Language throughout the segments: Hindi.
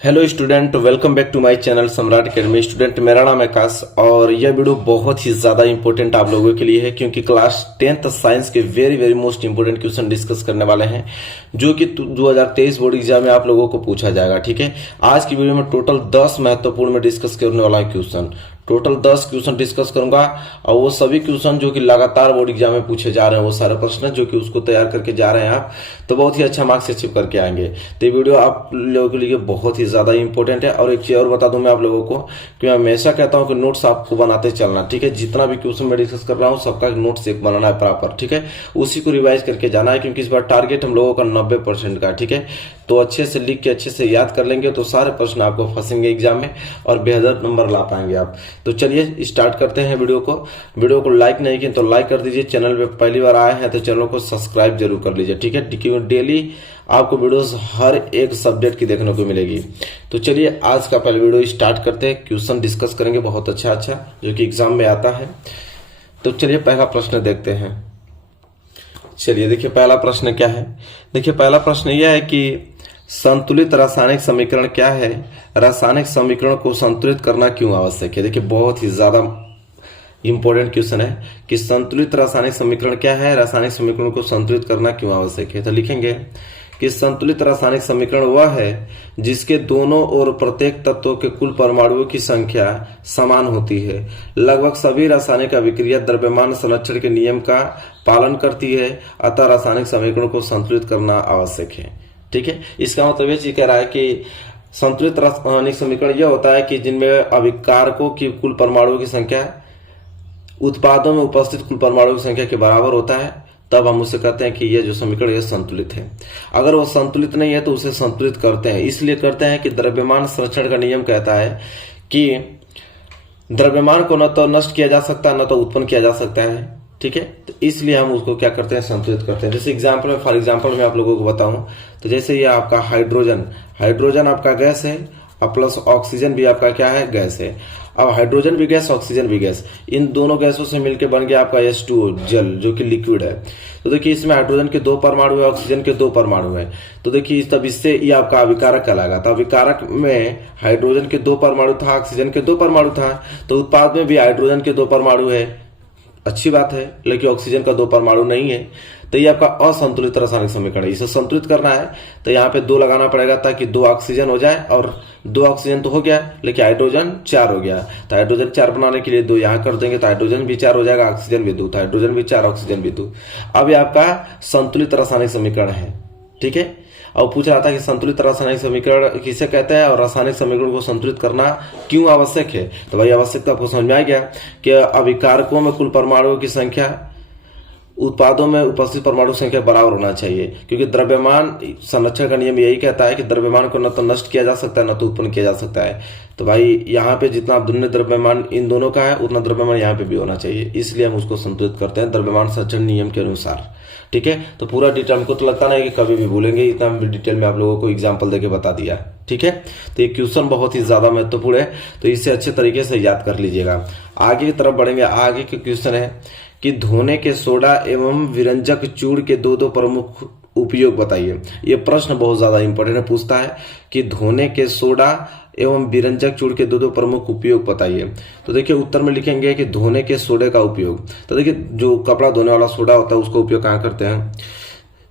Hello student, welcome back to my channel Samrat academy. Student, मेरा नाम है आकाश और यह वीडियो बहुत ही ज्यादा इंपॉर्टेंट आप लोगों के लिए है क्योंकि क्लास 10th साइंस के very very most important question discuss करने वाले हैं जो कि 2023 बोर्ड एग्जाम में आप लोगों को पूछा जाएगा। ठीक है, आज की वीडियो में टोटल 10 महत्वपूर्ण में डिस्कस करने वाला है क्वेश्चन। टोटल 10 क्वेश्चन डिस्कस करूंगा और वो सभी क्वेश्चन जो कि लगातार बोर्ड एग्जाम में पूछे जा रहे हैं, वो सारे प्रश्न जो कि उसको तैयार करके जा रहे हैं आप, तो बहुत ही अच्छा मार्क्स अचीव करके आएंगे। तो ये वीडियो आप लोगों के लिए बहुत ही ज्यादा इंपॉर्टेंट है। और एक चीज और बता दूं मैं आप लोगों को कि मैं हमेशा कहता हूं कि नोट्स आपको बनाते चलना। ठीक है, जितना भी क्वेश्चन मैं डिस्कस कर रहा हूं सबका नोट्स एक बनाना है प्रॉपर। ठीक है, उसी को रिवाइज करके जाना है क्योंकि इस बार टारगेट हम लोगों का 90% का। ठीक है, तो अच्छे से लिख के अच्छे से याद कर लेंगे तो सारे प्रश्न आपको फंसेंगे एग्जाम में और बेहतर नंबर ला पाएंगे आप। तो चलिए स्टार्ट करते हैं वीडियो को लाइक नहीं किए तो लाइक कर दीजिए। चैनल पे पहली बार आए हैं तो चैनल को सब्सक्राइब जरूर कर लीजिए। ठीक है, क्योंकि डेली आपको वीडियोस हर एक सब्जेक्ट की देखने को मिलेगी। तो चलिए आज का पहले वीडियो स्टार्ट करते हैं। क्वेश्चन डिस्कस करेंगे बहुत अच्छा जो कि एग्जाम में आता है। तो चलिए पहला प्रश्न देखते हैं। चलिए देखिए पहला प्रश्न क्या है। देखिए पहला प्रश्न यह है कि संतुलित रासायनिक समीकरण क्या है, रासायनिक समीकरण को संतुलित करना क्यों आवश्यक है। देखिए बहुत ही ज्यादा इंपॉर्टेंट क्वेश्चन है कि संतुलित रासायनिक समीकरण क्या है, रासायनिक समीकरण को संतुलित करना क्यों आवश्यक है। तो लिखेंगे कि संतुलित रासायनिक समीकरण वह है जिसके दोनों ओर प्रत्येक तत्व के कुल परमाणुओं की संख्या समान होती है। लगभग सभी रासायनिक अभिक्रिया द्रव्यमान संरक्षण के नियम का पालन करती है, अतः रासायनिक समीकरण को संतुलित करना आवश्यक है। ठीक है, इसका मतलब ये कह रहा है कि संतुलित रासायनिक समीकरण यह होता है कि जिनमें अभिकारकों की कुल परमाणुओं की संख्या उत्पादों में उपस्थित कुल परमाणुओं की संख्या के बराबर होता है, तब हम उसे कहते हैं कि यह जो समीकरण यह संतुलित है। अगर वो संतुलित नहीं है तो उसे संतुलित करते हैं। इसलिए करते हैं कि द्रव्यमान संरक्षण का नियम कहता है कि द्रव्यमान को न तो नष्ट किया जा सकता है न तो उत्पन्न किया जा सकता है। ठीक है, तो इसलिए हम उसको क्या करते हैं, संतुलित करते हैं। जैसे एग्जाम्पल में फॉर एग्जाम्पल मैं आप लोगों को बताऊं तो जैसे ये आपका हाइड्रोजन आपका गैस है और प्लस ऑक्सीजन भी आपका क्या है, गैस है। अब हाइड्रोजन भी गैस ऑक्सीजन भी गैस, इन दोनों गैसों से मिलकर बन गया आपका H2O जल जो कि लिक्विड है। तो देखिए इसमें हाइड्रोजन के 2 परमाणु है, ऑक्सीजन के 2 परमाणु है। तो देखिए तब इससे ये आपका अभिकारक कहलाएगा। तो अभिकारक में हाइड्रोजन के 2 परमाणु था, ऑक्सीजन के 2 परमाणु था, तो उत्पाद में भी हाइड्रोजन के 2 परमाणु है, अच्छी बात है, लेकिन ऑक्सीजन का 2 परमाणु नहीं है। तो ये आपका असंतुलित रासायनिक समीकरण है। इसे संतुलित करना है तो यहाँ पे 2 लगाना पड़ेगा ताकि 2 ऑक्सीजन हो जाए, और 2 ऑक्सीजन तो हो गया लेकिन हाइड्रोजन 4 हो गया। तो हाइड्रोजन 4 बनाने के लिए 2 यहाँ कर देंगे तो हाइड्रोजन भी 4 हो जाएगा, ऑक्सीजन भी 2, तो हाइड्रोजन भी 4 ऑक्सीजन भी 2। अब ये आपका संतुलित रासायनिक समीकरण है। ठीक है, और पूछ रहा था कि संतुलित रासायनिक समीकरण किसे कहते हैं और रासायनिक समीकरण को संतुलित करना क्यों आवश्यक है। तो भाई आवश्यकता आपको समझ में आ गया कि अभिकारकों में कुल परमाणुओं की संख्या उत्पादों में उपस्थित परमाणु संख्या बराबर होना चाहिए, क्योंकि द्रव्यमान संरक्षण का नियम यही कहता है कि द्रव्यमान को न तो नष्ट किया जा सकता है न तो उत्पन्न किया जा सकता है। तो भाई यहाँ पे जितना दुन्य द्रव्यमान इन दोनों का है उतना द्रव्यमान यहाँ पे भी होना चाहिए, इसलिए हम उसको संतुलित करते हैं द्रव्यमान संरक्षण नियम के अनुसार। ठीक है, तो पूरा डिटेल हमको तो लगता नहीं कि कभी भी भूलेंगे, इतना डिटेल में आप लोगों को एग्जाम्पल देके बता दिया। ठीक है, तो ये क्वेश्चन बहुत ही ज्यादा महत्वपूर्ण है, तो इसे अच्छे तरीके से याद कर लीजिएगा। आगे की तरफ बढ़ेंगे। आगे के क्वेश्चन है कि धोने के सोडा एवं विरंजक चूर्ण के 2 प्रमुख उपयोग बताइए। ये प्रश्न बहुत ज्यादा इंपॉर्टेंट है, पूछता है कि धोने के सोडा एवं विरंजक चूर्ण के 2 प्रमुख उपयोग बताइए। तो देखिए उत्तर में लिखेंगे कि धोने के सोडे का उपयोग। तो देखिए जो कपड़ा धोने वाला सोडा होता है उसका उपयोग कहाँ करते हैं,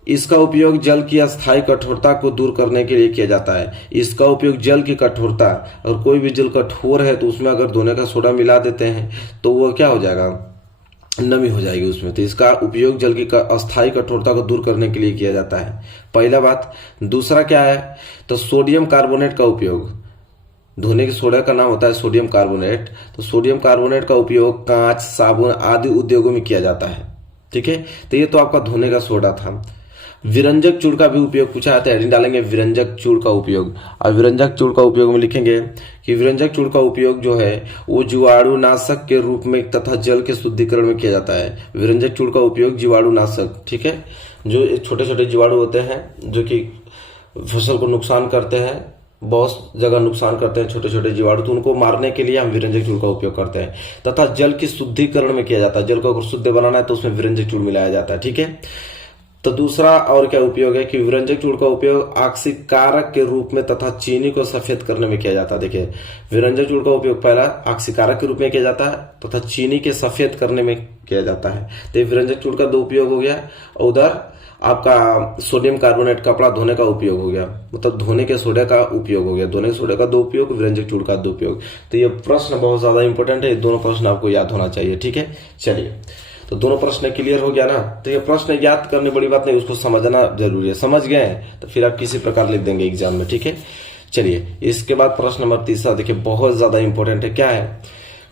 इसका उपयोग जल की अस्थायी कठोरता को दूर करने के लिए किया जाता है। इसका उपयोग जल की कठोरता, और कोई भी जल कठोर है तो उसमें अगर धोने का सोडा मिला देते हैं तो वो क्या हो जाएगा, नमी हो जाएगी उसमें। तो इसका उपयोग जल की अस्थायी कठोरता को दूर करने के लिए किया जाता है, पहला बात। दूसरा क्या है, तो सोडियम कार्बोनेट का उपयोग, धोने के सोडा का नाम होता है सोडियम कार्बोनेट, तो सोडियम कार्बोनेट का उपयोग कांच, साबुन आदि उद्योगों में किया जाता है। ठीक है, तो ये तो आपका धोने का सोडा था। विरंजक चूर्ण का भी उपयोग पूछा जाता है, हेडिंग डालेंगे विरंजक चूर्ण का उपयोग। और विरंजक चूर्ण का उपयोग में लिखेंगे कि विरंजक चूर्ण का उपयोग जो है वो जीवाणुनाशक के रूप में तथा जल के शुद्धिकरण में किया जाता है। विरंजक चूर्ण का उपयोग जीवाणुनाशक, ठीक है, जो छोटे छोटे जीवाणु होते हैं जो कि फसल को नुकसान करते हैं, बहुत जगह नुकसान करते हैं छोटे छोटे जीवाणु, तो उनको मारने के लिए हम विरंजक चूर्ण का उपयोग करते हैं। तथा जल की शुद्धिकरण में किया जाता है, जल को अगर शुद्ध बनाना है तो उसमें विरंजक चूर्ण मिलाया जाता है। ठीक है, तो दूसरा और क्या उपयोग है कि विरंजक चूर्ण का उपयोग ऑक्सीकारक के रूप में तथा चीनी को सफेद करने में किया जाता है। देखिए, विरंजक चूर्ण का उपयोग पहला ऑक्सीकारक के रूप में किया जाता है तथा चीनी के सफेद करने में किया जाता है। तो विरंजक चूर्ण का दो उपयोग हो गया, और उधर आपका सोडियम कार्बोनेट कपड़ा धोने का उपयोग हो गया, मतलब धोने के सोडा का उपयोग हो गया। धोने के सोडा का दो उपयोग, विरंजक चूर्ण का दो उपयोग। तो ये प्रश्न बहुत ज्यादा इंपॉर्टेंट है, ये दोनों प्रश्न आपको याद होना चाहिए। ठीक है, चलिए, तो दोनों प्रश्न क्लियर हो गया ना। तो ये प्रश्न याद करने बड़ी बात नहीं, उसको समझना जरूरी है। समझ गए तो फिर आप किसी प्रकार लिख देंगे एग्जाम में। ठीक है, चलिए, इसके बाद प्रश्न नंबर तीसरा देखिए, बहुत ज्यादा इंपॉर्टेंट है। क्या है,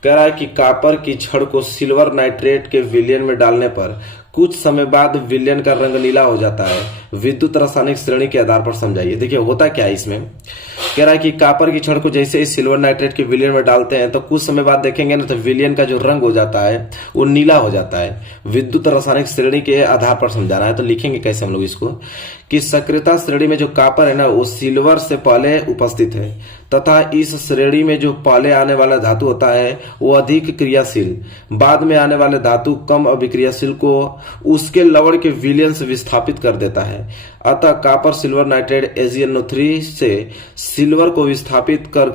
कह रहा है कि कॉपर की छड़ को सिल्वर नाइट्रेट के विलयन में डालने पर कुछ समय बाद विलयन का रंग नीला हो जाता है, विद्युत रासायनिक श्रेणी के आधार पर समझाइए। देखिए, होता क्या है इसमें, कह रहा है कि कॉपर की छड़ को जैसे ही सिल्वर नाइट्रेट के विलयन में डालते हैं तो कुछ समय बाद देखेंगे ना, तो विलयन का जो रंग हो जाता है वो नीला हो जाता है, विद्युत रासायनिक श्रेणी के आधार पर समझाना है। तो लिखेंगे कैसे हम लोग इसको, कि सक्रियता श्रेणी में जो कॉपर है ना वो सिल्वर से पहले उपस्थित है, तथा इस श्रेणी में जो पहले आने वाला धातु होता है वो अधिक क्रियाशील, बाद में आने वाले धातु कम अभिक्रियाशील को उसके लवण के विलयन से विस्थापित कर देता है। अतः कॉपर सिल्वर नाइट्रेट AgNO3 से सिल्वर को विस्थापित कर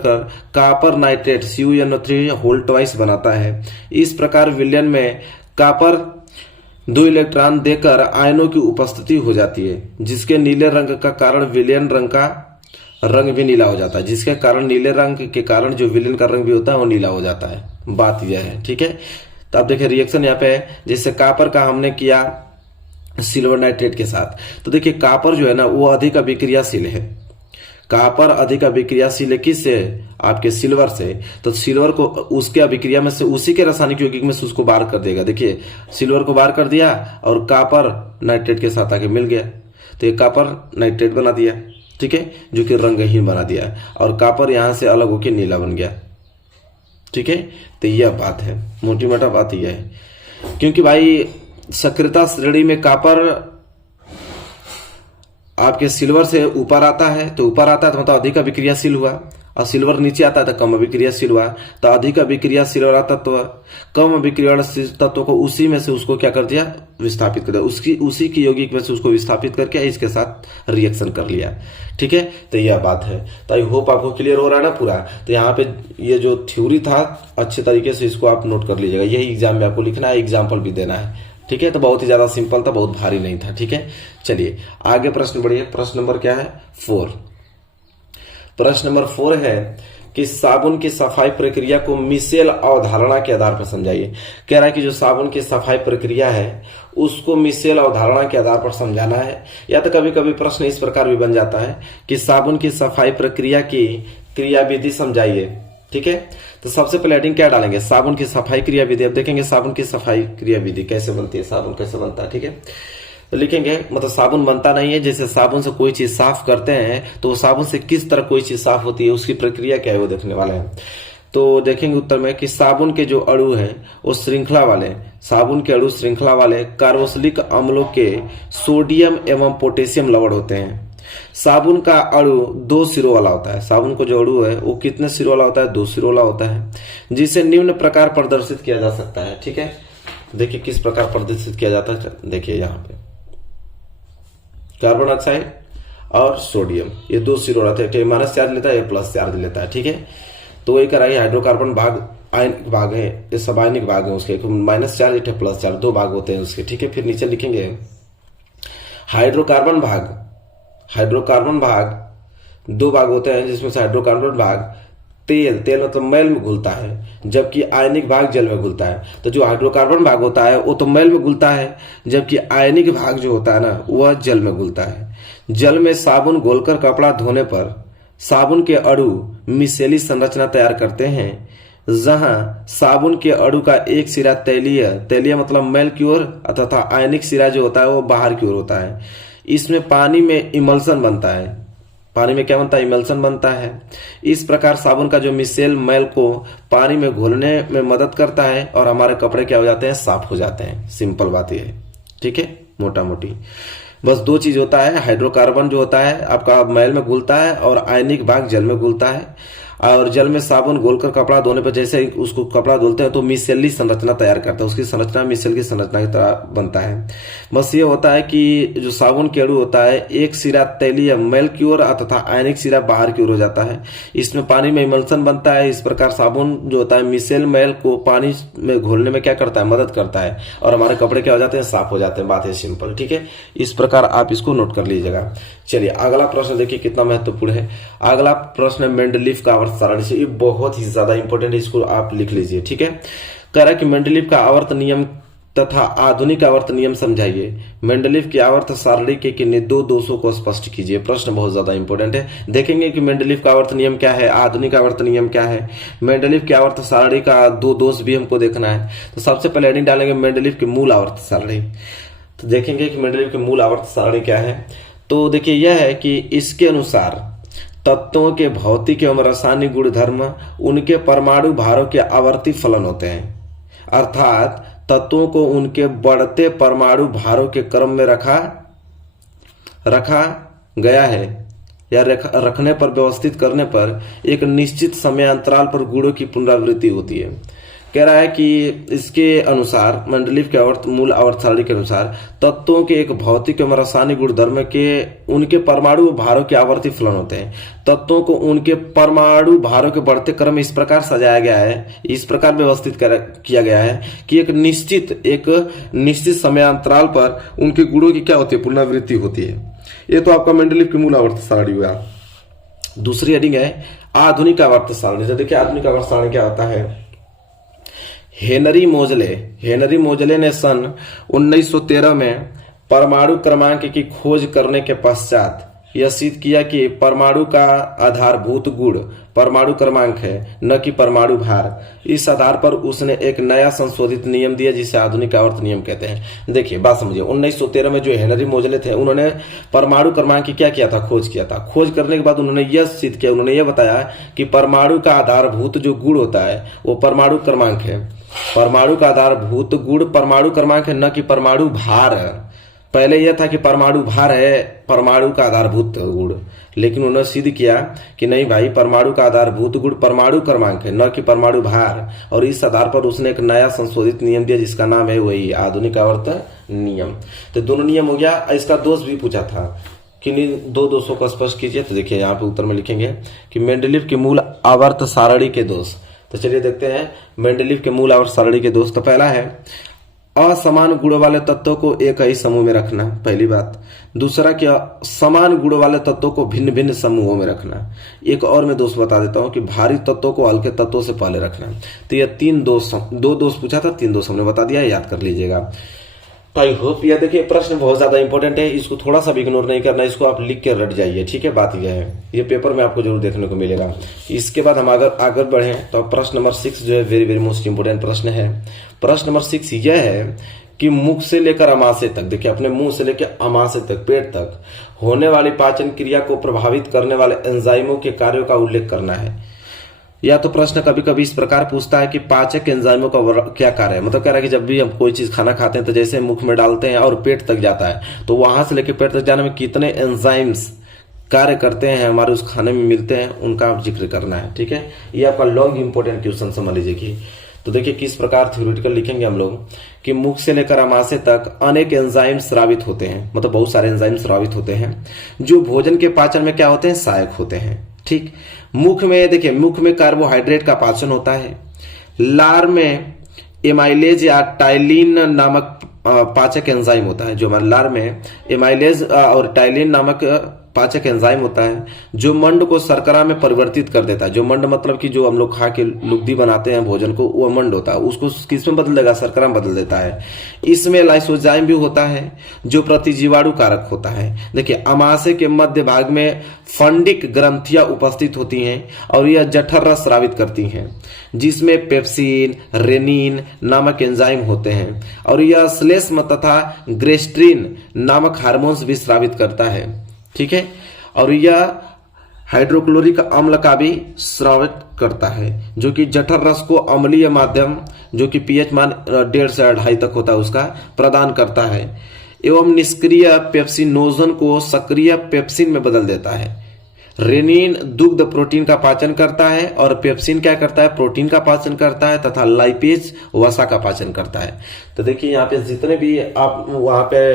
copper nitrate CuNO3 whole twice बनाता है। इस प्रकार विलयन में कॉपर 2 इलेक्ट्रॉन देकर आयनों की उपस्थिति हो जाती है, जिसके नीले रंग का कारण विलयन रंग का रंग भी नीला हो जाता है, जिसके कारण नीले रंग के कारण जो विलयन का रंग भी होता है वो नीला हो जाता है। बात यह है। ठीक है, तो आप देखिए रिएक्शन यहाँ पे है, जैसे कॉपर का हमने किया सिल्वर नाइट्रेट के साथ, तो देखिए कॉपर जो है ना वो अधिक अभिक्रियाशील है। कॉपर अधिक अभिक्रियाशील है किससे, आपके सिल्वर से। तो सिल्वर को उसके अभिक्रिया में से उसी के रासायनिक यौगिक में से उसको बाहर कर देगा। देखिए, सिल्वर को बाहर कर दिया और कॉपर नाइट्रेट के साथ आके मिल गया, तो ये कॉपर नाइट्रेट बना दिया। ठीक है, जो कि रंगहीन बना दिया, और कॉपर यहां से अलग होकर नीला बन गया। ठीक है, तो यह बात है, मोटी मोटा बात यह है। क्योंकि भाई सक्रियता श्रेणी में कॉपर आपके सिल्वर से ऊपर आता है, तो ऊपर आता है तो मतलब अधिक अभिक्रियाशील हुआ, और सिल्वर नीचे आता है तो कम अभिक्रियाशील हुआ। तो अधिक अभिक्रियाशील वाला तत्व कम अभिक्रियाशील तत्व को उसी में से उसको क्या कर दिया, विस्थापित कर दिया, उसी की यौगिक में से उसको विस्थापित करके इसके साथ रिएक्शन कर लिया। ठीक है, तो यह बात है। तो आई होप आपको क्लियर हो रहा है ना पूरा। तो यहाँ पे ये जो थ्योरी था अच्छे तरीके से इसको आप नोट कर लीजिएगा, यही एग्जाम में आपको लिखना है, एग्जाम्पल भी देना है। ठीक है, तो बहुत ही ज्यादा सिंपल था, बहुत भारी नहीं था। ठीक है, चलिए आगे प्रश्न बढ़िए। प्रश्न नंबर क्या है, 4। प्रश्न नंबर 4 है कि साबुन की सफाई प्रक्रिया को मिशेल अवधारणा के आधार पर समझाइए। कह रहा है कि जो साबुन की सफाई प्रक्रिया है उसको मिशेल अवधारणा के आधार पर समझाना है। या तो कभी कभी प्रश्न इस प्रकार भी बन जाता है कि साबुन की सफाई प्रक्रिया की क्रियाविधि समझाइए। ठीक है, तो सबसे पहले हेडिंग क्या डालेंगे, साबुन की सफाई क्रियाविधि। अब देखेंगे साबुन की सफाई क्रियाविधि कैसे बनती है, साबुन कैसे बनता है। ठीक है, तो लिखेंगे मतलब साबुन बनता नहीं है, जैसे साबुन से कोई चीज साफ करते हैं तो साबुन से किस तरह कोई चीज साफ होती है, उसकी प्रक्रिया क्या है वो देखने वाले हैं। तो देखेंगे उत्तर में कि साबुन के जो अणु हैं वो श्रृंखला वाले, साबुन के अणु श्रृंखला वाले कार्बोक्सिलिक अम्लों के सोडियम एवं पोटेशियम लवण होते हैं। साबुन का अणु 2 सिरों वाला होता है। साबुन का जो अणु है वो कितने सिरों वाला होता है, 2 सिरों वाला होता है, जिसे निम्न प्रकार प्रदर्शित किया जा सकता है। ठीक है, देखिए किस प्रकार प्रदर्शित किया जाता है। देखिए यहाँ पे कार्बन डाइऑक्साइड और सोडियम, ये 2 सिरों रहते हैं, माइनस चार्ज लेता है, ये प्लस चार्ज लेता है। ठीक है, तो वही कराइए, हाइड्रोकार्बन भाग आयनिक भाग है, ये सब आयनिक भाग है उसके, माइनस चार्ज एक प्लस चार्ज, 2 भाग होते हैं उसके। ठीक है, फिर नीचे लिखेंगे हाइड्रोकार्बन भाग, हाइड्रोकार्बन भाग 2 भाग होते हैं, जिसमें से हाइड्रोकार्बन भाग तेल मतलब मैल में घुलता है, जबकि आयनिक भाग जल में घुलता है। तो जो हाइड्रोकार्बन भाग होता है वो तो मैल में घुलता है, जबकि आयनिक भाग जो होता है ना वह जल में घुलता है। जल में साबुन घोलकर कपड़ा धोने पर साबुन के अणु मिशेली संरचना तैयार करते हैं, जहां साबुन के अणु का एक सिरा तैलीय मतलब मैल की ओर तथा आयनिक सिरा जो होता है वो बाहर की ओर होता है। इसमें पानी में इमल्सन बनता है, पानी में क्या बनता है, इमल्सन बनता है। इस प्रकार साबुन का जो मिशेल मैल को पानी में घोलने में मदद करता है और हमारे कपड़े क्या हो जाते हैं, साफ हो जाते हैं। सिंपल बात ये है। ठीक है, मोटा मोटी बस 2 चीज होता है, हाइड्रोकार्बन जो होता है आपका मैल में घुलता है और आयनिक भाग जल में घुलता है। और जल में साबुन घोलकर कपड़ा धोने पर जैसे ही उसको कपड़ा धुलते हैं तो मिसेली संरचना तैयार करता है, उसकी संरचना मिसेल की संरचना की तरह बनता है। बस ये होता है कि जो साबुन के अणु होता है एक सिरा तैलीय मैल की ओर तथा आयनिक सिरा बाहर की ओर हो जाता है, इसमें पानी में इमल्सन बनता है। इस प्रकार साबुन जो होता है मिसेल मैल को पानी में घोलने में क्या करता है, मदद करता है और हमारे कपड़े क्या हो जाते हैं, साफ हो जाते हैं। बात है सिंपल, ठीक है। इस प्रकार आप इसको नोट कर लीजिएगा। चलिए अगला प्रश्न देखिए कितना महत्वपूर्ण है। अगला प्रश्न है मेंडलीफ का आवर्त सारणी से, ये बहुत ही ज्यादा इंपॉर्टेंट है, इसको आप लिख लीजिए, ठीक है। कह रहा है कि मेंडलीफ का आवर्त नियम तथा आधुनिक आवर्त नियम समझाइए। मेंडलीफ की आवर्त सारणी के किन्हीं दो दोषों को स्पष्ट कीजिए। प्रश्न बहुत ज्यादा इंपॉर्टेंट है। देखेंगे कि मेंडलीफ का आवर्त नियम क्या है, आधुनिक आवर्त नियम क्या है, मेंडलीफ की आवर्त सारणी का दो दोष भी हमको देखना है। तो सबसे पहले हेडिंग डालेंगे मेंडलीफ की मूल आवर्त सारणी। तो देखेंगे कि मेंडलीफ की मूल आवर्त सारणी क्या है। तो देखिए यह है कि इसके अनुसार तत्वों के भौतिक एवं रासायनिक गुणधर्म उनके परमाणु भारों के आवर्ती फलन होते हैं, अर्थात तत्वों को उनके बढ़ते परमाणु भारों के क्रम में रखा गया है या रखने पर व्यवस्थित करने पर एक निश्चित समय अंतराल पर गुणों की पुनरावृत्ति होती है। कह रहा है कि इसके अनुसार मेंडलीफ के मूल आवर्त सारणी के अनुसार तत्वों के एक भौतिक एवं रासायनिक गुणधर्म के उनके परमाणु भारों के आवर्ती फलन होते हैं। तत्वों को उनके परमाणु भारों के बढ़ते क्रम में इस प्रकार सजाया गया है, इस प्रकार व्यवस्थित किया गया है कि एक निश्चित समयांतराल पर उनके गुणों की क्या होती है, पुनरावृत्ति होती है। ये तो आपका मेंडलीफ की मूल आवर्त सारणी हुआ। दूसरी हेडिंग है आधुनिक आवर्त सारणी। तो देखिए आधुनिक आवर्त सारणी क्या होता है। हेनरी मोजले ने सन 1913 में परमाणु क्रमांक की खोज करने के पश्चात यह सिद्ध किया कि परमाणु का आधारभूत गुण परमाणु क्रमांक है, न कि परमाणु भार। इस आधार पर उसने एक नया संशोधित नियम दिया जिसे आधुनिक आवर्त नियम कहते हैं। देखिए बात समझिए, 1913 में जो हेनरी मोजले थे उन्होंने परमाणु क्रमांक की क्या किया था, खोज किया था। खोज करने के बाद उन्होंने यह सिद्ध किया, उन्होंने यह बताया कि परमाणु का आधारभूत जो गुण होता है वो परमाणु क्रमांक है। परमाणु का आधारभूत गुण परमाणु क्रमांक है, न कि परमाणु भार है। पहले यह था कि परमाणु भार है परमाणु का आधारभूत गुण, लेकिन उन्होंने सिद्ध किया कि नहीं भाई, परमाणु का आधारभूत गुण परमाणु क्रमांक है, न कि परमाणु भार। और इस आधार पर उसने एक नया संशोधित नियम दिया जिसका नाम है वही आधुनिक आवर्त नियम। तो दोनों नियम हो गया। इसका दोष भी पूछा था कि दो दोषों को स्पष्ट कीजिए। तो देखिए यहाँ पे उत्तर में लिखेंगे कि मेंडलीफ के मूल आवर्त सारणी के दोष। तो चलिए देखते हैं मेंडलीफ के मूल आवर्त सारणी के दोष। तो पहला है असमान गुणों वाले तत्वों को एक ही समूह में रखना, पहली बात। दूसरा क्या, समान गुणों वाले तत्वों को भिन्न भिन्न समूहों में रखना। एक और मैं दोष बता देता हूं कि भारी तत्वों को हल्के दो से पहले रखना। तो ये दो दोष पूछा था, तीन दोष हमने बता दिया, याद कर लीजिएगा। तो आई होप यह देखिए प्रश्न बहुत ज्यादा इंपॉर्टेंट है, इसको थोड़ा सा भी इग्नोर नहीं करना, इसको आप लिख के रट जाइए, ठीक है। बात यह है, ये पेपर में आपको जरूर देखने को मिलेगा। इसके बाद हम अगर आगे बढ़े तो प्रश्न नंबर 6 जो है वेरी वेरी मोस्ट इंपोर्टेंट प्रश्न है। प्रश्न नंबर 6 यह है कि मुख से लेकर अमाशय तक, देखिए अपने मुंह से लेकर अमाशय तक, पेट तक होने वाली पाचन क्रिया को प्रभावित करने वाले एंजाइमों के कार्यों का उल्लेख करना है। या तो प्रश्न कभी कभी इस प्रकार पूछता है कि पाचक एंजाइमों का क्या कार्य है। मतलब कह रहा है कि जब भी हम कोई चीज खाना खाते हैं तो जैसे मुख में डालते हैं और पेट तक जाता है, तो वहां से लेकर पेट तक जाने में कितने एंजाइम्स कार्य करते हैं, हमारे उस खाने में मिलते हैं, उनका जिक्र करना है, ठीक है। ये आपका लॉन्ग इंपोर्टेंट क्वेश्चन समझ लीजिए। तो देखिए किस प्रकार थ्योरेटिकल लिखेंगे हम लोग कि मुख से लेकर अमाशय तक अनेक एंजाइम स्रावित होते हैं, मतलब बहुत सारे एंजाइम स्रावित होते हैं जो भोजन के पाचन में क्या होते हैं, सहायक होते हैं, ठीक। मुख में देखिए, मुख में कार्बोहाइड्रेट का पाचन होता है। लार में एमाइलेज या टाइलिन नामक पाचक एंजाइम होता है, जो हमारे लार में एमाइलेज और टाइलिन नामक पाचक एंजाइम होता है जो मंड को शर्करा में परिवर्तित कर देता है। जो मंड मतलब कि जो हम लोग खा के लुगदी बनाते हैं भोजन को, वो मंड होता है, उसको किस में बदल देगा, शर्करा में बदल देता है। इसमें लाइसोजाइम भी होता है जो प्रतिजीवाणु कारक होता है। देखिए अमाशय के मध्य भाग में फंडिक ग्रंथियां उपस्थित होती हैं और यह जठर रस स्रावित करती हैं जिसमें पेप्सिन, रेनिन नामक एंजाइम होते हैं और यह श्लेष्म तथा ग्रेस्ट्रिन नामक हार्मोन्स भी स्रावित करता है, ठीक है। और यह हाइड्रोक्लोरिक अम्ल का भी स्रावित करता है जो कि जठर रस को अम्लीय माध्यम, जो कि पीएच मान 1.5 से 2.5 तक होता है, उसका प्रदान करता है एवं निष्क्रिय पेप्सिनोजन को सक्रिय पेप्सिन में बदल देता है। रेनिन दुग्ध प्रोटीन का पाचन करता है और पेप्सिन क्या करता है, प्रोटीन का पाचन करता है तथा लाइपेज वसा का पाचन करता है। तो देखिए यहाँ पे जितने भी आप वहां पे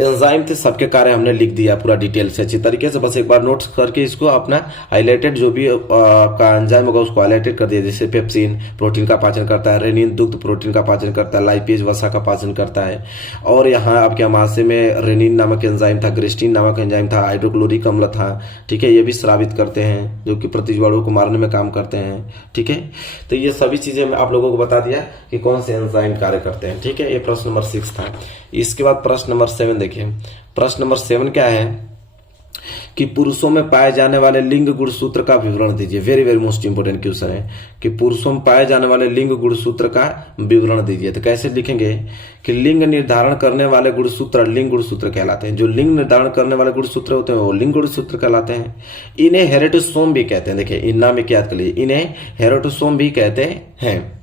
एंजाइम थे सबके कार्य हमने लिख दिया पूरा डिटेल से अच्छी तरीके से। बस एक बार नोट्स करके इसको अपना हाईलाइटेड जो भी आपका एंजाइम होगा उसको हाईलाइटेड कर दिया। जैसे पेप्सिन प्रोटीन का पाचन करता है, रेनिन दुग्ध प्रोटीन का पाचन करता है, लाइपेज वसा का पाचन करता है। और यहाँ आपके अमाशय में रेनिन नामक एंजाइम था, ग्रेस्टिन नामक एंजाइम था, हाइड्रोक्लोरिक अम्ल था, ठीक है, ये भी स्रावित करते हैं जो कि प्रतिजीवाणुओं को मारने में काम करते हैं, ठीक है। तो ये सभी चीजें मैं आप लोगों को बता दिया कि कौन से एंजाइम कार्य करते हैं, ठीक है। ये प्रश्न नंबर 6 था। इसके बाद प्रश्न नंबर 7 देखिए। प्रश्न नंबर 7 क्या है कि पुरुषों में पाए जाने वाले लिंग गुणसूत्र का विवरण दीजिए। Very very most important question है कि पुरुषों में पाए जाने वाले लिंग गुणसूत्र का विवरण दीजिए। तो कैसे लिखेंगे कि लिंग निर्धारण करने वाले गुणसूत्र लिंग गुणसूत्र कहलाते हैं। जो लिंग निर्धारण करने वाले गुणसूत्र होते हैं वो लिंग गुणसूत्र कहलाते हैं। इन्हें हेरेटोसोम भी कहते हैं। देखिए इन नाम में क्या याद कर लीजिए, इन्हें हेरेटोसोम भी कहते हैं।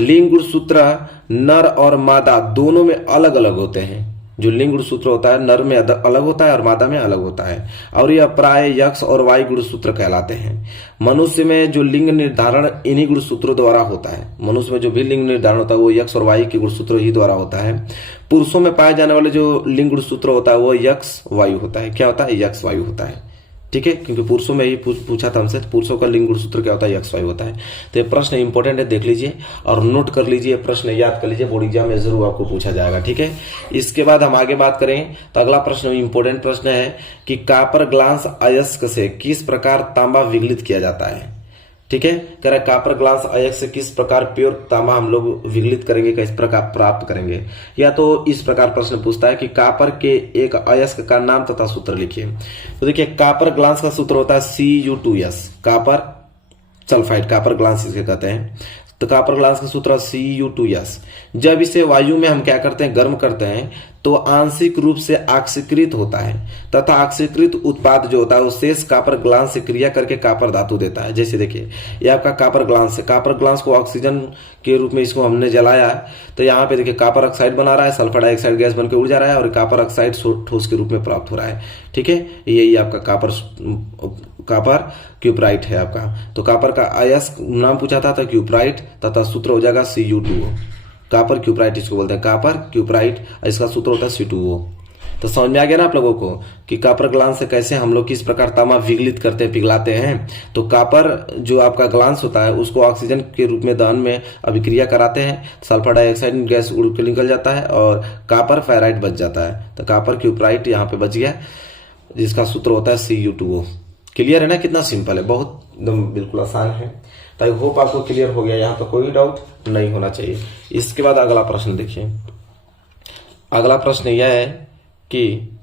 लिंग गुणसूत्र नर और मादा दोनों में अलग अलग होते हैं। जो लिंग गुणसूत्र होता है नर में अलग होता है और मादा में अलग होता है, और यह प्राय यक्ष और वाई गुणसूत्र कहलाते हैं। मनुष्य में जो लिंग निर्धारण इन्हीं गुणसूत्रों द्वारा होता है। मनुष्य में जो भी लिंग निर्धारण होता है वो यक्ष और वाई के गुणसूत्रों ही द्वारा होता है। पुरुषों में पाए जाने वाले जो लिंग गुणसूत्र होता है वो यक्ष वायु होता है। क्या होता है, यक्ष वायु होता है, ठीक है, क्योंकि पुरुषों में ही पूछा था हमसे। पुरुषों का लिंग गुणसूत्र क्या होता है, यक्ष वायु होता है। तो ये प्रश्न इंपॉर्टेंट है, देख लीजिए और नोट कर लीजिए, प्रश्न याद कर लीजिए, बोर्ड एग्जाम में जरूर आपको पूछा जाएगा, ठीक है। इसके बाद हम आगे बात करें तो अगला प्रश्न इंपॉर्टेंट प्रश्न है कि कापर ग्लास अयस्क से किस प्रकार तांबा विघलित किया जाता है, ठीक है। कह रहा है कापर ग्लास अयस्क से किस प्रकार प्योर तांबा हम लोग विघलित करेंगे, किस प्रकार प्राप्त करेंगे। या तो इस प्रकार प्रश्न पूछता है कि कापर के एक अयस्क का नाम तथा सूत्र लिखिए। तो देखिए कापर ग्लास का सूत्र होता है Cu2S, copper sulphide, copper glass इसे कहते हैं। तो कापर ग्लास का सूत्र Cu2S। जब इसे वायु में हम क्या करते हैं, गर्म करते हैं तो आंशिक रूप से ऑक्सीकृत होता है तथा ऑक्सीकृत उत्पाद जो होता है वो शेष कापर ग्लास से क्रिया करके कापर धातु देता है। जैसे देखिए ये आपका कापर ग्लास है, कापर ग्लास को ऑक्सीजन के रूप में इसको हमने जलाया तो यहाँ पे देखिए कापर ऑक्साइड बना रहा है, सल्फर डाइऑक्साइड गैस बनकर उड़ जा रहा है और कापर ऑक्साइड ठोस के रूप में प्राप्त हो रहा है, ठीक है। यही आपका कापर क्यूप्राइट है आपका। तो कापर का अयस्क नाम पूछा था क्यूप्राइट तथा सूत्र हो जाएगा Cu2O। कापर क्यूप्राइट इसको बोलते हैं, कापर क्यूप्राइट, इसका सूत्र होता है C2O। तो समझ में आ गया ना आप लोगों को कि कापर ग्लांस से कैसे हम लोग किस प्रकार तांबा विघलित करते हैं, पिघलाते हैं। तो कापर जो आपका ग्लांस होता है उसको ऑक्सीजन के रूप में दहन में अभिक्रिया कराते हैं, सल्फर डाइऑक्साइड गैस उड़ के निकल जाता है और कापर फेराइट बच जाता है। तो कापर क्यूप्राइट यहाँ पे बच गया जिसका सूत्र होता है Cu2O। क्लियर है ना, कितना सिंपल है, बहुत एकदम बिल्कुल आसान है। तो आई होप आपको क्लियर हो गया, यहाँ तो कोई डाउट नहीं होना चाहिए। इसके बाद अगला प्रश्न देखिए। अगला प्रश्न यह है कि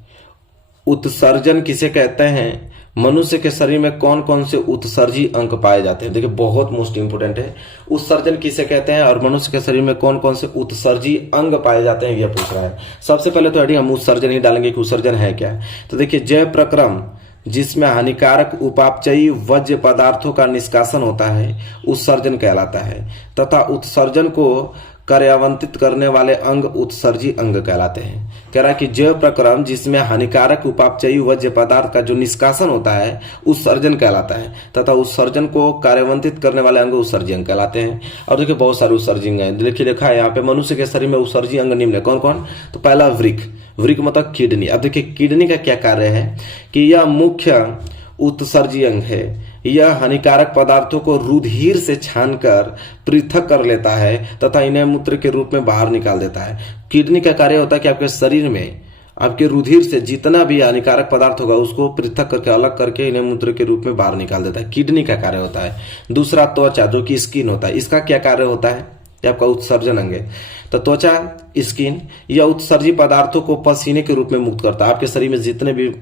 उत्सर्जन किसे कहते हैं, मनुष्य के शरीर में कौन कौन से उत्सर्जी अंग पाए जाते हैं। देखिए बहुत मोस्ट इंपोर्टेंट है, उत्सर्जन किसे कहते हैं और मनुष्य के शरीर में कौन कौन से उत्सर्जी अंग पाए जाते हैं, यह पूछ रहा है। सबसे पहले तो हम उत्सर्जन ही डालेंगे कि उत्सर्जन है क्या। तो देखिए जैव प्रक्रम जिसमें हानिकारक उपापचयी वज्र पदार्थों का निष्कासन होता है उत्सर्जन कहलाता है तथा उत्सर्जन को कार्यान्वित करने वाले अंग उत्सर्जी अंग कहलाते हैं। कह रहा है कि जैव प्रक्रम जिसमें हानिकारक उपापचयी वज्र पदार्थ का जो निष्कासन होता है उत्सर्जन कहलाता है तथा उत्सर्जन को कार्यान्वित करने वाले अंग उत्सर्जी अंग कहलाते हैं। और देखिए बहुत सारे उत्सर्जी अंग हैं, देखिए लिखा है यहाँ पे मनुष्य के शरीर में उत्सर्जी अंग निम्न है। कौन कौन, तो पहला वृक्क, वृक्क मतलब किडनी। अब देखिए किडनी का क्या कार्य है कि यह मुख्य उत्सर्जी अंग है। यह हानिकारक पदार्थों को रुधिर से छानकर पृथक कर लेता है तथा इन्हें मूत्र के रूप में बाहर निकाल देता है। किडनी का कार्य होता है कि आपके शरीर में आपके रुधिर से जितना भी हानिकारक पदार्थ होगा उसको पृथक करके अलग करके इन्हें मूत्र के रूप में बाहर निकाल देता है, किडनी का कार्य होता है। दूसरा त्वचा जो कि स्किन होता है, इसका क्या कार्य होता है, यह आपका उत्सर्जन अंग है। तो त्वचा स्किन यह उत्सर्जी पदार्थों को पसीने के रूप में मुक्त करता है। आपके शरीर में जितने भी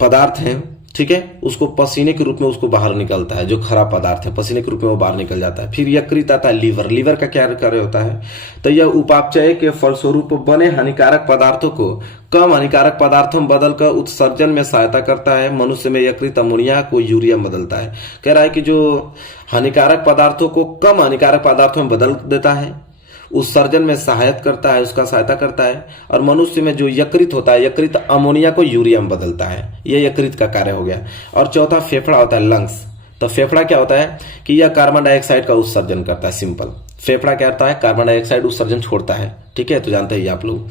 पदार्थ हैं, ठीक है, उसको पसीने के रूप में उसको बाहर निकलता है। जो खराब पदार्थ है पसीने के रूप में वो बाहर निकल जाता है। फिर यकृत आता है, लीवर, लीवर का क्या कार्य होता है, तो यह उपापचय के फलस्वरूप बने हानिकारक पदार्थों को कम हानिकारक पदार्थों में बदलकर उत्सर्जन में सहायता करता है। मनुष्य में यकृत अमोनिया को यूरिया में बदलता है। कह रहा है कि जो हानिकारक पदार्थों को कम हानिकारक पदार्थों में बदल देता है, उत्सर्जन में सहायता करता है, उसका सहायता करता है। और मनुष्य में जो यकृत होता है, यकृत अमोनिया को यूरिया में बदलता है, यह यकृत का कार्य हो गया। और चौथा फेफड़ा होता है, लंग्स। तो फेफड़ा क्या होता है कि यह कार्बन डाइऑक्साइड का उत्सर्जन करता है। सिंपल, फेफड़ा क्या करता है, कार्बन डाइऑक्साइड उत्सर्जन छोड़ता है। ठीक है, तो जानते हैं आप लोग।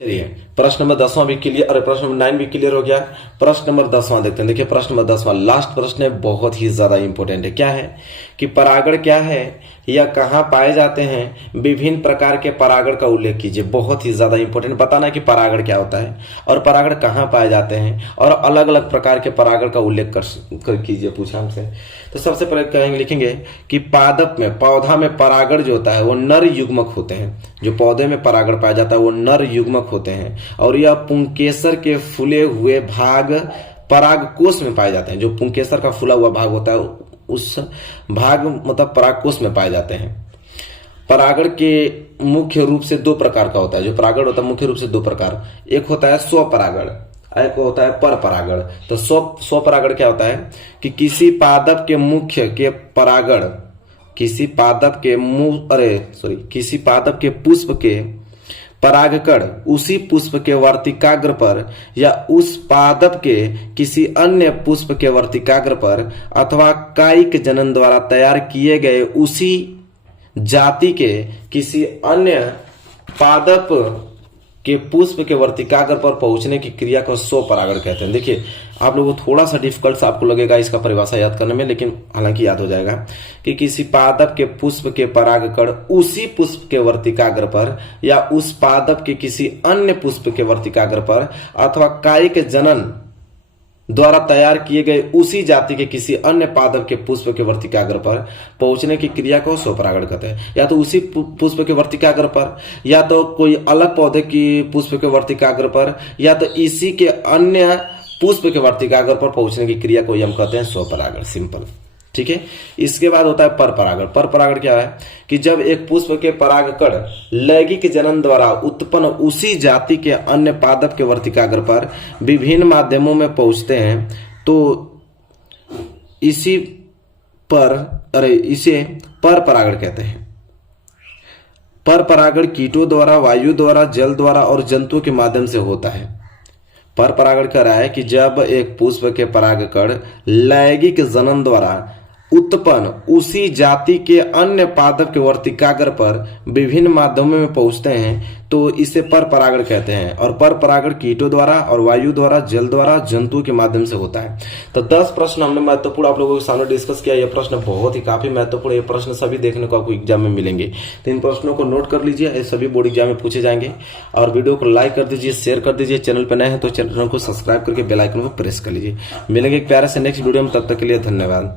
चलिए प्रश्न नंबर 10वां भी क्लियर, अरे प्रश्न नंबर 9 भी क्लियर हो गया। प्रश्न नंबर 10वां देखते हैं। देखिए प्रश्न नंबर 10वां लास्ट प्रश्न है, बहुत ही ज्यादा इंपॉर्टेंट है। क्या है कि परागण क्या है या कहाँ पाए जाते हैं, विभिन्न प्रकार के परागण का उल्लेख कीजिए। बहुत ही ज्यादा इंपॉर्टेंट, बताना कि परागण क्या होता है और परागण कहाँ पाए जाते हैं और अलग अलग प्रकार के परागण का उल्लेख कर कीजिए, पूछा हमसे। तो सबसे पहले कहेंगे, लिखेंगे कि पादप में, पौधा में परागण जो होता है वो नर युग्मक होते हैं। जो पौधे में परागण पाया जाता है वो नर युग्मक होते हैं और यह पुंकेसर के फूले हुए भाग परागकोश में पाए जाते हैं। जो पुंकेसर का फूला हुआ भाग होता है उस भाग मतलब परागकोश में पाए जाते हैं। परागण के मुख्य रूप से दो प्रकार का होता है। जो परागण होता है मुख्य रूप से दो प्रकार, एक होता है स्वपरागण, एक होता है पर परागण। तो स्वपरागण क्या होता है कि किसी पादप के मुख्य के परागण, किसी पादप के पुष्प के परागकण उसी पुष्प के वर्तिकाग्र पर या उस पादप के किसी अन्य पुष्प के वर्तिकाग्र पर अथवा कायिक जनन द्वारा तैयार किए गए उसी जाति के किसी अन्य पादप के पुष्प के वर्तिकाग्र पर पहुंचने की क्रिया को स्वपरागण कहते हैं। देखिए आप लोगों को थोड़ा सा डिफिकल्ट सा आपको लगेगा इसका परिभाषा याद करने में, लेकिन हालांकि याद हो जाएगा कि किसी पादप के पुष्प के परागकण उसी पुष्प के वर्तिकाग्र पर या उस पादप के किसी अन्य पुष्प के वर्तिकाग्र पर अथवा कायिक जनन द्वारा तैयार किए गए उसी जाति के किसी अन्य पादप के पुष्प के वर्तिकाग्र पर पहुंचने की क्रिया को स्वपरागण कहते हैं। या तो उसी पुष्प के वर्तिकाग्र पर, या तो कोई अलग पौधे की पुष्प के वर्तिकाग्र पर, या तो इसी के अन्य पुष्प के वर्तिकाग्र पर पहुंचने की क्रिया को हम कहते हैं स्वपरागण। सिंपल, ठीक है। इसके बाद होता है पर परागण। पर परागण क्या है कि जब एक पुष्प के परागकण लैंगिक जनन द्वारा उत्पन्न उसी जाति के अन्य पादप के वर्तिकाग्र पर विभिन्न माध्यमों में पहुंचते हैं तो इसे पर परागण कहते हैं। पर परागण कीटों द्वारा, वायु द्वारा, जल द्वारा और जंतुओं के माध्यम से होता है। पर परागण कह रहा है कि जब एक पुष्प के परागकण लैंगिक जनन द्वारा उत्पन्न उसी जाति के अन्य पादप के वर्तिकाग्र पर विभिन्न माध्यमों में पहुंचते हैं तो इसे पर परागण कहते हैं। और पर परागण कीटों द्वारा और वायु द्वारा, जल द्वारा, जंतुओं के माध्यम से होता है। तो 10 प्रश्न हमने महत्वपूर्ण आप लोगों के सामने डिस्कस किया। यह प्रश्न बहुत ही काफी महत्वपूर्ण, ये प्रश्न सभी देखने को आपको एग्जाम में मिलेंगे। तो इन प्रश्नों को नोट कर लीजिए, ये सभी बोर्ड एग्जाम में पूछे जाएंगे। और वीडियो को लाइक कर दीजिए, शेयर कर दीजिए। चैनल पर नए हैं तो चैनल को सब्सक्राइब करके बेल आइकन को प्रेस कर लीजिए। मिलेंगे एक प्यारे से नेक्स्ट वीडियो में, तब तक के लिए धन्यवाद।